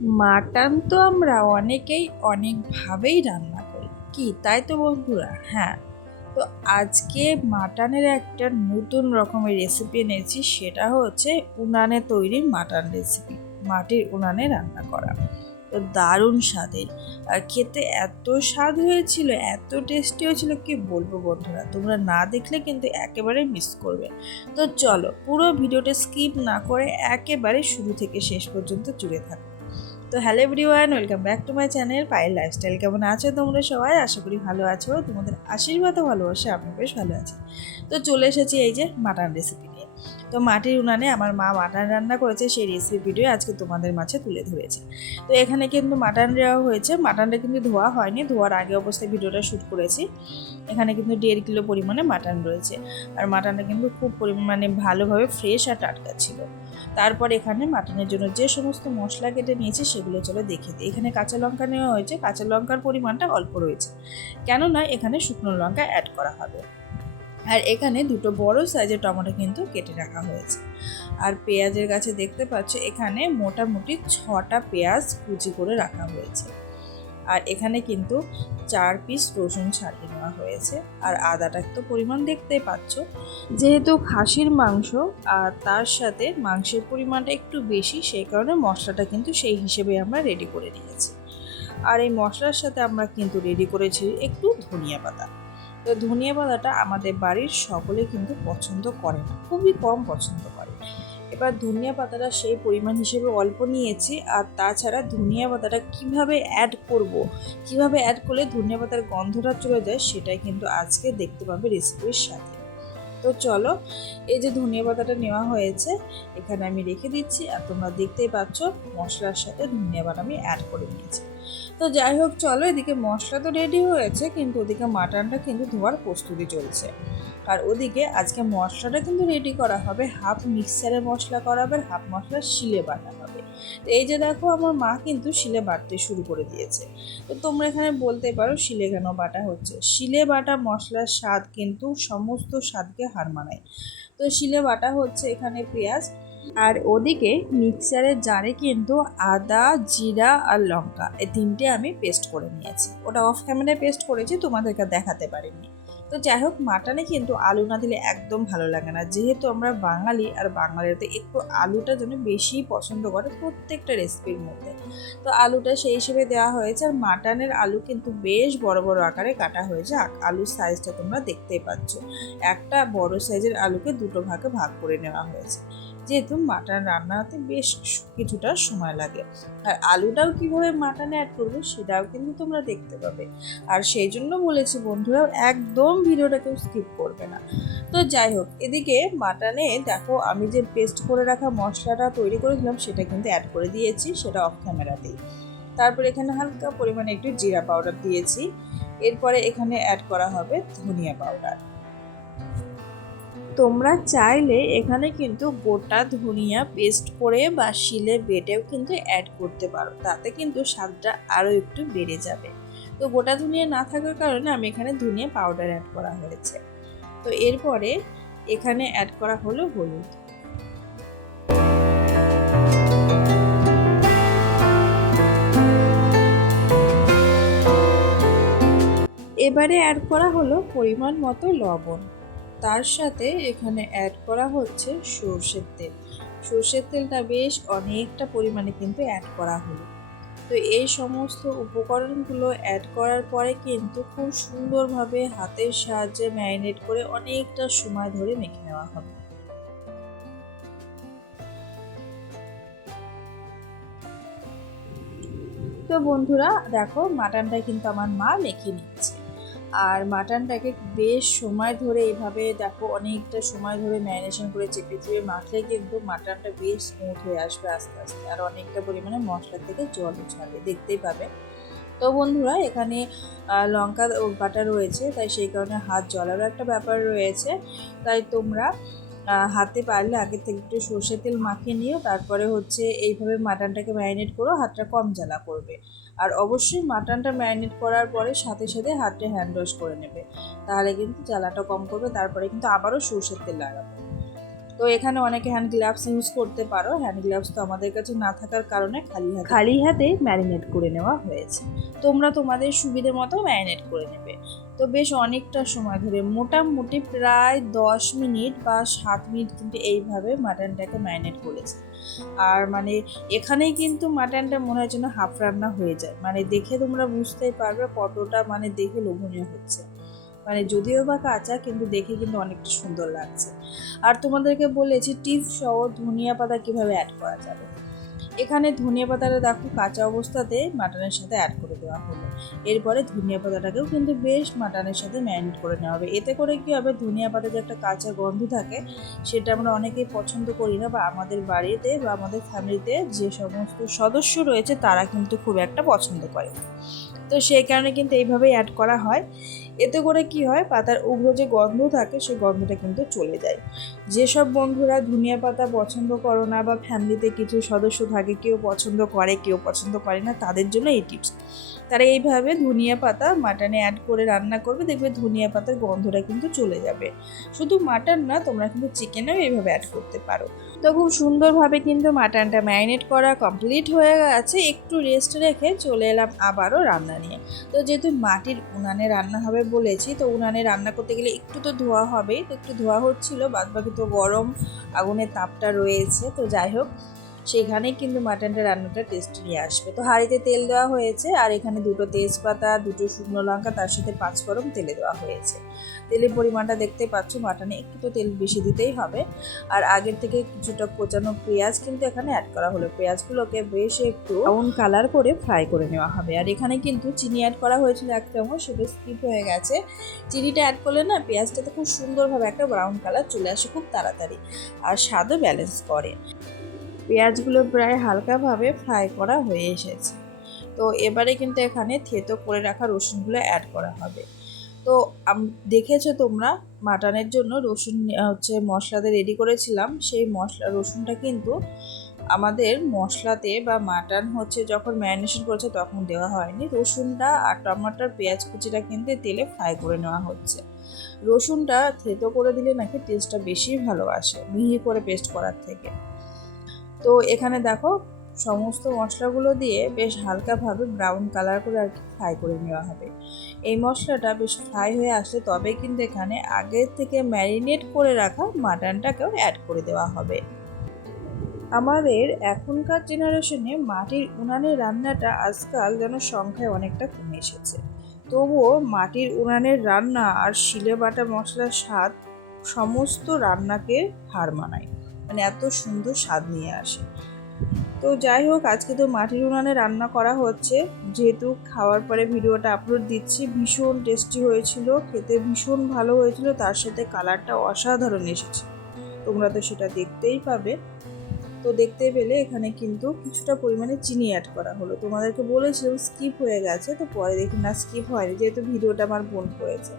Mutton তো আমরা অনেকেই অনেকভাবেই রান্না করি। কি, তাই তো বন্ধুরা? হ্যাঁ। তো আজকে মাটনের একটা নতুন রকমের রেসিপি এনেছি, সেটা হচ্ছে উনানে তৈরি মাটন রেসিপি মাটির উনানে রান্না করা। তো দারুণ স্বাদের। আর খেতে এত স্বাদ হয়েছিল, এত টেস্টি হয়েছিল, কি বলব বন্ধুরা? তোমরা না দেখলে কিন্তু একেবারে মিস করবে। তো চলো, পুরো ভিডিওটা স্কিপ না করে একেবারে শুরু থেকে শেষ পর্যন্ত জুড়ে থাকো। তো hello everyone, welcome back to my channel পায়ের লাইফস্টাইল। কেমন আছো তোমরা সবাই? আশা করি ভালো আছো। তোমাদের আশীর্বাদ ও ভালোবাসা আমি বেশ ভালো আছি। তো চলে এসেছি এই যে মাটন রেসিপি নিয়ে। তো মাটির উনানে আমার মা মাটন রান্না করেছে, সেই রেসিপি ভিডিও আজকে তোমাদের মাঝে তুলে ধরেছি। তো এখানে কিন্তু মাটন দেওয়া হয়েছে। মাটনটা কিন্তু ধোয়া হয়নি, ধোয়ার আগে অবস্থায় ভিডিওটা শ্যুট করেছি। এখানে কিন্তু দেড় কিলো পরিমাণে মাটন রয়েছে। আর মাটনটা কিন্তু খুব পরিমাণে ভালোভাবে ফ্রেশ আর টাটকা ছিল। তারপর এখানে মাটনের জন্য যে সমস্ত মশলা কেটে নিয়েছে সেগুলো চলো দেখে দিই। এখানে কাঁচা লঙ্কা নেওয়া হয়েছে। কাঁচা লঙ্কার পরিমাণটা অল্প রয়েছে। কেননা এখানে শুকনো লঙ্কা অ্যাড করা হবে। আর এখানে দুটো বড় সাইজের টমেটো কিন্তু কেটে রাখা হয়েছে। আর পেঁয়াজের গাছে দেখতে পাচ্ছ, এখানে মোটামুটি ছটা পেঁয়াজ কুচি করে রাখা হয়েছে। আর এখানে কিন্তু চার পিস রসুন ছাড়িয়ে নেওয়া হয়েছে। আর আদাটা তো পরিমাণ দেখতে পাচ্ছ। যেহেতু খাসির মাংস আর তার সাথে মাংসের পরিমাণটা একটু বেশি, সেই কারণে মশলাটা কিন্তু সেই হিসেবে আমরা রেডি করে নিয়েছি আর এই মশলার সাথে আমরা কিন্তু রেডি করেছি একটু ধনিয়া পাতা। তো ধনিয়া পাতাটা আমাদের বাড়ির সকলে কিন্তু পছন্দ করে না। খুবই কম পছন্দ করে। এবার ধনিয়া পাতাটা সেই পরিমাণ হিসেবে অল্প নিয়েছি আর তাছাড়া ধনিয়া পাতাটা কীভাবে অ্যাড করব, কীভাবে অ্যাড করলে ধনিয়া পাতার গন্ধটা চলে যায় সেটাই কিন্তু আজকে দেখতে পাবে রেসিপির সাথে। তো চলো, এই যে ধনিয়া পাতাটা নেওয়া হয়েছে, এখানে আমি রেখে দিচ্ছি আর তোমরা দেখতেই পাচ্ছ মশলার সাথে ধনিয়া পাতা আমি অ্যাড করে নিয়েছি। তো যাই হোক, চলো এদিকে মশলা তো রেডি হয়েছে, কিন্তু ওদিকে মাটনটা কিন্তু ধোয়ার প্রস্তুতি চলছে। আর ওদিকে আজকে মশলাটা কিন্তু রেডি করা হবে। হাফ মিক্সারে মশলা করা হবে হাফ মশলা শিলে বাটা হবে। তো এই যে দেখো, আমার মা কিন্তু শিলে বাটতে শুরু করে দিয়েছে। তো তোমরা এখানে বলতে পারো শিলে কেন বাটা হচ্ছে। শিলে বাটা মশলার স্বাদ কিন্তু সমস্ত স্বাদকে হার মানায়। তো শিলে বাটা হচ্ছে এখানে পেঁয়াজ। আর ওদিকে মিক্সারের জারে কিন্তু আদা, জিরা আর লঙ্কা, এই তিনটে আমি পেস্ট করে নিয়েছি। ওটা অফ ক্যামেরায় পেস্ট করেছি, তোমাদেরকে দেখাতে পারিনি। তো যাই হোক, মাটনে কিন্তু আলু না দিলে একদম ভালো লাগে না। যেহেতু আমরা বাঙালি আর বাঙালিতে একটু আলুটা যেন বেশি পছন্দ করে প্রত্যেকটা রেসিপির মধ্যে। তো আলুটা সেই হিসেবে দেওয়া হয়েছে আর মাটনের আলু কিন্তু বেশ বড় বড় আকারে কাটা হয়েছে। আলুর সাইজটা তোমরা দেখতেই পাচ্ছ। একটা বড় সাইজের আলুকে দুটো ভাগে ভাগ করে নেওয়া হয়েছে। যেহেতু মাটন রান্নাতে বেশ কিছুটা সময় লাগে। আর আলুটাও কীভাবে মাটনে অ্যাড করব সেটাও কিন্তু তোমরা দেখতে পাবে। আর সেই জন্য বলেছি বন্ধুরা, একদম ভিডিওটা কেউ স্কিপ করবে না। তো যাই হোক, এদিকে মাটনে দেখো আমি যে পেস্ট করে রাখা মশলাটা তৈরি করেছিলাম, সেটা কিন্তু অ্যাড করে দিয়েছি, সেটা অফ ক্যামেরাতেই তারপর এখানে হালকা পরিমাণে একটু জিরা পাউডার দিয়েছি। এরপরে এখানে অ্যাড করা হবে ধনিয়া পাউডার তোমরা চাইলে এখানে কিন্তু গোটা ধনিয়া পেস্ট করে বা শিলে বেটেও কিন্তু অ্যাড করতে পারো। তাতে কিন্তু স্বাদটা আরও একটু বেড়ে যাবে। তো গোটা ধনিয়া না থাকার কারণে আমি এখানে ধনিয়া পাউডার অ্যাড করা হয়েছে। তো এরপরে এখানে অ্যাড করা হলো হলুদ। এবারে অ্যাড করা হলো পরিমাণ মতো লবণ। তার সাথে এখানে অ্যাড করা হচ্ছে সর্ষের তেল। সর্ষের তেলটা বেশ অনেকটা পরিমাণে কিন্তু অ্যাড করা হলো। তো এই সমস্ত উপকরণগুলো অ্যাড করার পরে কিন্তু খুব সুন্দরভাবে হাতের সাহায্যে ম্যারিনেট করে অনেকটা সময় ধরে মেখে নেওয়া হবে। তো বন্ধুরা, দেখো মাটনটা কিন্তু আমার মা মেখে নিচ্ছে। আর মাটনটাকে বেশ সময় ধরে এভাবে দেখো অনেকটা সময় ধরে ম্যারিনেশন করে চেপে চেপে মাখলে কিন্তু মাটনটা বেশ স্মুথ হয়ে আসবে আস্তে আস্তে। আর অনেকটা পরিমাণে মশলার থেকে জল ছাড়বে দেখতেই পাবে। তো বন্ধুরা, এখানে লঙ্কা বাটা রয়েছে, তাই সেই কারণে হাত জলারও একটা ব্যাপার রয়েছে। তাই তোমরা হাতে পারলে আগে থেকে একটু সর্ষের তেল মাখিয়ে নিও, তারপরে হচ্ছে এইভাবে মাটনটাকে ম্যারিনেট করো, হাতটা কম জ্বালা করবে। আর অবশ্যই মাটনটা ম্যারিনেট করার পরে সাথে সাথে হাতটা হ্যান্ড ওয়াশ করে নেবে। তাহলে কিন্তু জ্বালাটা কম করবে, তারপরে কিন্তু আবারও সর্ষের তেল লাগাবে। তো এখানে অনেকে হ্যান্ড গ্লাভস ইউজ করতে পারো। হ্যান্ড গ্লাভস তো আমাদের কাছে না থাকার কারণে খালি হাতে খালি হাতে ম্যারিনেট করে নেওয়া হয়েছে। তোমরা তোমাদের সুবিধে মতো ম্যারিনেট করে নেবে। তো বেশ অনেকটা সময় ধরে মোটামুটি প্রায় দশ মিনিট বা সাত মিনিট কিন্তু এইভাবে মাটনটাকে ম্যারিনেট করেছে। আর মানে এখানেই কিন্তু মাটনটা মনে হয় যেন হাফ রান্না হয়ে যায়। মানে দেখে তোমরা বুঝতেই পারবে কতটা মানে দেখে লোভনীয় হচ্ছে। মানে যদিও বা কাঁচা, কিন্তু দেখে কিন্তু অনেকটা সুন্দর লাগছে। আর তোমাদেরকে বলেছি, টিপ সহ ধনিয়া পাতা কীভাবে অ্যাড করা যাবে? এখানে ধনিয়া পাতাটা দেখো, কাঁচা অবস্থাতে মাটনের সাথে অ্যাড করে দেওয়া হলো। এরপরে ধনিয়া পাতাটাকেও কিন্তু বেশ মাটনের সাথে ম্যারিনেট করে নেওয়া হবে। এতে করে কি হবে, ধনিয়া পাতা যে একটা কাঁচা গন্ধ থাকে, সেটা আমরা অনেকেই পছন্দ করি না, বা আমাদের বাড়িতে বা আমাদের ফ্যামিলিতে যে সমস্ত সদস্য রয়েছে, তারা কিন্তু খুব একটা পছন্দ করে। তো সেই কারণে কিন্তু এইভাবেই অ্যাড করা হয়। এতে করে কি হয়, পাতার উগ্র যে গন্ধ থাকে সেই গন্ধটা কিন্তু চলে যায়। যেসব বন্ধুরা ধনিয়া পাতা পছন্দ করো না বা ফ্যামিলিতে কিছু সদস্য থাকে, কেউ পছন্দ করে, কেউ পছন্দ করে না, তাদের জন্য এই টিপস। তারা এইভাবে ধনিয়া পাতা মাটনে অ্যাড করে রান্না করবে, দেখবে ধনিয়া পাতার গন্ধটা কিন্তু চলে যাবে। শুধু মাটন না, তোমরা কিন্তু চিকেনেও এইভাবে অ্যাড করতে পারো। তো খুব সুন্দরভাবে কিন্তু মাটনটা ম্যারিনেট করা কমপ্লিট হয়ে গেছে। একটু রেস্ট রেখে চলে এলাম আবারও রান্না নিয়ে। তো যেহেতু মাটির উনানে রান্না হবে বলেছি, তো উনানে রান্না করতে গেলে একটু তো ধোয়া হবেই। তো একটু ধোয়া হচ্ছিল বাদ বাকি তো গরম আগুনের তাপটা রয়েছে। তো যাই হোক সেখানেই কিন্তু মাটনটা রান্নাটা টেস্ট নিয়ে আসবে। তো হাঁড়িতে তেল দেওয়া হয়েছে আর এখানে দুটো তেজপাতা, দুটো শুকনো লঙ্কা, তার সাথে পাঁচফোড়ন তেলে দেওয়া হয়েছে। তেলের পরিমাণটা দেখতে পাচ্ছ মাটনে একটু তো তেল বেশি দিতেই হবে। আর আগের থেকে কিছুটা কোচানো পেঁয়াজ কিন্তু এখানে অ্যাড করা হলো। পেঁয়াজগুলোকে বেশ একটু ব্রাউন কালার করে ফ্রাই করে নেওয়া হবে। আর এখানে কিন্তু চিনি অ্যাড করা হয়েছিল এক চামচ, সেটা স্কিপ হয়ে গেছে। চিনিটা অ্যাড করলে না পেঁয়াজটাতে খুব সুন্দরভাবে একটা ব্রাউন কালার চলে আসে খুব তাড়াতাড়ি। আর স্বাদও ব্যালেন্স করে। পেঁয়াজগুলো প্রায় হালকাভাবে ফ্রাই করা হয়ে এসেছে। তো এবারে কিন্তু এখানে থেতো করে রাখা রসুনগুলো অ্যাড করা হবে। তো দেখেছ তোমরা? মাটনের জন্য রসুন হচ্ছে মশলাতে রেডি করেছিলাম। সেই মশলা, রসুনটা কিন্তু আমাদের মশলাতে বা মাটন হচ্ছে যখন ম্যারিনেশন করেছে তখন দেওয়া হয়নি। রসুনটা আর টমাটোর পেঁয়াজ কুচিটা কিন্তু তেলে ফ্রাই করে নেওয়া হচ্ছে। রসুনটা থেতো করে দিলে নাকি টেস্টটা বেশি ভালো আসে, মিহি করে পেস্ট করার থেকে। তো এখানে দেখো সমস্ত মশলাগুলো দিয়ে বেশ হালকাভাবে ব্রাউন কালার করে আর কি ফ্রাই করে নেওয়া হবে। এই মশলাটা বেশ ফ্রাই হয়ে আসলে তবে কিন্তু এখানে আগের থেকে ম্যারিনেট করে রাখা মাটনটাকেও অ্যাড করে দেওয়া হবে। আমাদের এখনকার জেনারেশনে মাটির উনানে রান্নাটা আজকাল যেন সংখ্যায় অনেকটা কমে এসেছে। তবুও মাটির উনানের রান্না আর শিলে বাটা মশলার স্বাদ সমস্ত রান্নাকে হার মানায়। মানে এত সুন্দর স্বাদ নিয়ে আসে। তো যাই হোক, আজকে তো মাটির উনানে রান্না করা হচ্ছে। যেহেতু খাওয়ার পরে ভিডিওটা আপলোড দিচ্ছি, ভীষণ টেস্টি হয়েছিল, খেতে ভীষণ ভালো হয়েছিল, তার সাথে কালারটা অসাধারণ এসেছে। তোমরা তো সেটা দেখতেই পাবে। তো দেখতে পেলে এখানে কিন্তু কিছুটা পরিমাণে চিনি অ্যাড করা হলো। তোমাদেরকে বলেছিলাম স্কিপ হয়ে গেছে, তো পরে দেখি না স্কিপ হয়নি, যেহেতু ভিডিওটা আমার বোন করেছে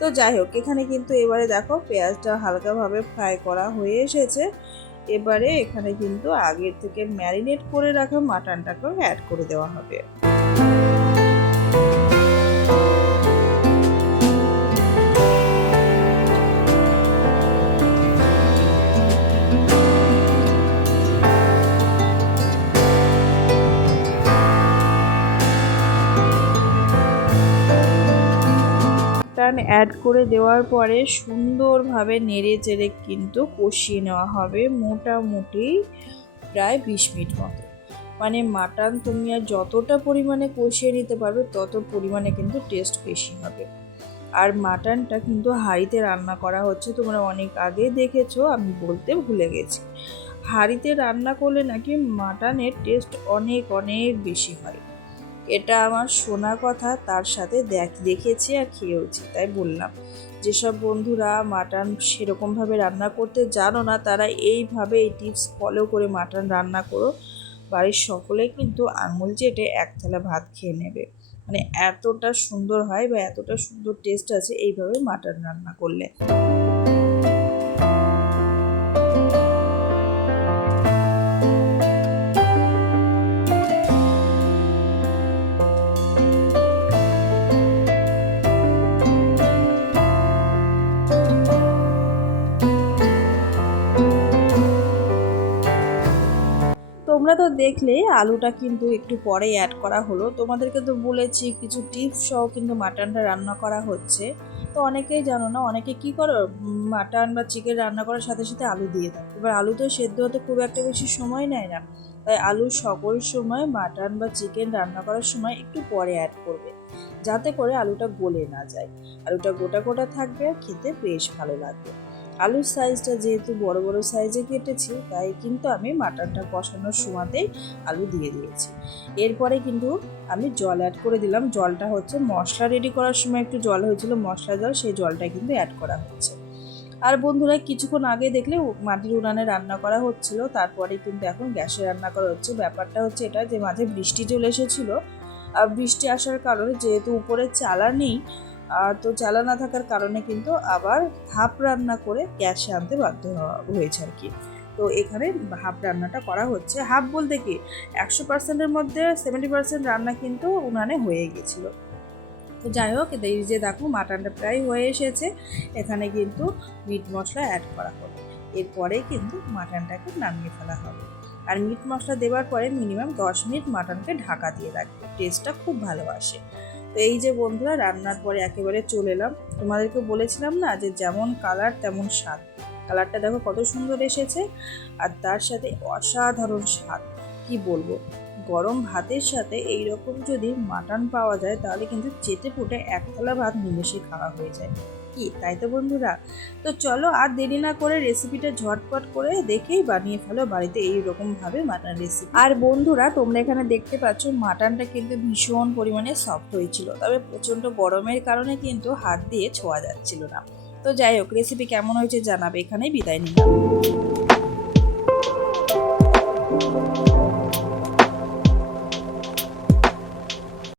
তো যাই হোক, এখানে কিন্তু এবারে দেখো পেঁয়াজটা হালকাভাবে ফ্রাই করা হয়ে এসেছে। এবারে এখানে কিন্তু আগের থেকে ম্যারিনেট করে রাখা মাটনটাকেও অ্যাড করে দেওয়া হবে। মাটন অ্যাড করে দেওয়ার পরে সুন্দরভাবে নেড়ে চেড়ে কিন্তু কষিয়ে নেওয়া হবে মোটামুটি প্রায় বিশ মিনিট মতো। মানে মাটন তুমি আর যতটা পরিমাণে কষিয়ে নিতে পারবে তত পরিমাণে কিন্তু টেস্ট বেশি হবে। আর মাটনটা কিন্তু হাঁড়িতে রান্না করা হচ্ছে, তোমরা অনেক আগে দেখেছ, আমি বলতে ভুলে গেছি। হাঁড়িতে রান্না করলে নাকি মাটনের টেস্ট অনেক অনেক বেশি হয়। এটা আমার শোনা কথা, তার সাথে দেখ, দেখেছি আর খেয়েওছি, তাই বললাম। যেসব বন্ধুরা মাটন সেরকমভাবে রান্না করতে জানো না, তারা এইভাবে এই টিপস ফলো করে মাটন রান্না করো। বাড়ির সকলে কিন্তু আঙুল চেটে এক থালা ভাত খেয়ে নেবে। মানে এতটা সুন্দর হয় বা এতটা সুন্দর টেস্ট আছে এইভাবে মাটন রান্না করলে। তোমরা তো দেখলে আলুটা কিন্তু একটু পরে অ্যাড করা হলো। তোমাদেরকে তো বলেছি কিছু টিপস সহ কিন্তু মাটনটা রান্না করা হচ্ছে। তো অনেকেই জানো না, অনেকে কি করো মাটন বা চিকেন রান্না করার সাথে সাথে আলু দিয়ে দাও এবার আলু তো সেদ্ধ হতে খুব একটা বেশি সময় নেয় না। তাই আলু সকল সময় মাটন বা চিকেন রান্না করার সময় একটু পরে অ্যাড করবে। যাতে করে আলুটা গলে না যায়। আলুটা গোটা গোটা থাকবে আর খেতে বেশ ভালো লাগবে। আলুর সাইজটা যেহেতু বড় বড় সাইজে কেটেছি, তাই কিন্তু আমি মাটনটা কষানোর সময়তেই আলু দিয়ে দিয়েছি। এরপরে কিন্তু আমি জল অ্যাড করে দিলাম। জলটা হচ্ছে মশলা রেডি করার সময় একটু জল হয়েছিল, মশলা জল, সেই জলটা কিন্তু অ্যাড করা হচ্ছে। আর বন্ধুরা, কিছুক্ষণ আগে দেখলে মাটির উনানে রান্না করা হচ্ছিল, তারপরে কিন্তু এখন গ্যাসে রান্না করা হচ্ছে। ব্যাপারটা হচ্ছে এটা যে মাঝে বৃষ্টি চলে এসেছিল। আর বৃষ্টি আসার কারণে যেহেতু উপরে চালা নেই তো চালা না থাকার কারণে কিন্তু আবার হাফ রান্না করে গ্যাসে আনতে বাধ্য হয়েছে আর কি। তো এখানে হাফ রান্নাটা করা হচ্ছে। হাফ বলতে কি? একশো পার্সেন্টের মধ্যে সেভেন্টি পার্সেন্ট রান্না কিন্তু উনানে হয়ে গেছিল তো যাই হোক, এই যে দেখো, মাটনটা প্রায় হয়ে এসেছে। এখানে কিন্তু মিট মশলা অ্যাড করা হবে। এরপরে কিন্তু মাটনটাকে নামিয়ে ফেলা হবে। আর মিট মশলা দেওয়ার পরে মিনিমাম দশ মিনিট মাটনকে ঢাকা দিয়ে রাখবে। টেস্টটা খুব ভালো আসে। তো এই যে বন্ধুরা, রান্নার পরে একেবারে চলে এলাম। তোমাদেরকে বলেছিলাম না যে যেমন কালার তেমন স্বাদ। কালারটা দেখো কত সুন্দর এসেছে আর তার সাথে অসাধারণ স্বাদ। কি বলব? গরম ভাতের সাথে এই রকম যদি মাটন পাওয়া যায় তাহলে কিন্তু চেটে পুটে এক থালা ভাত নিমেষে খাওয়া হয়ে যায়। কি? তাই তো বন্ধুরা। তো চলো আর দেরি না করে রেসিপিটা ঝটপট করে দেখেই বানিয়ে ফেলো। বাড়িতে এই রকম ভাবে মাটন রেসিপি আর বন্ধুরা, তোমরা এখানে দেখতে পাচ্ছ মাটনটা কিন্তু ভীষণ পরিমাণে সফট হয়েছিল। তবে প্রচণ্ড গরমের কারণে কিন্তু হাত দিয়ে ছোঁয়া যাচ্ছিল না। তো যাই হোক রেসিপি কেমন হয়েছে জানাবে এখানেই বিদায় নিলাম।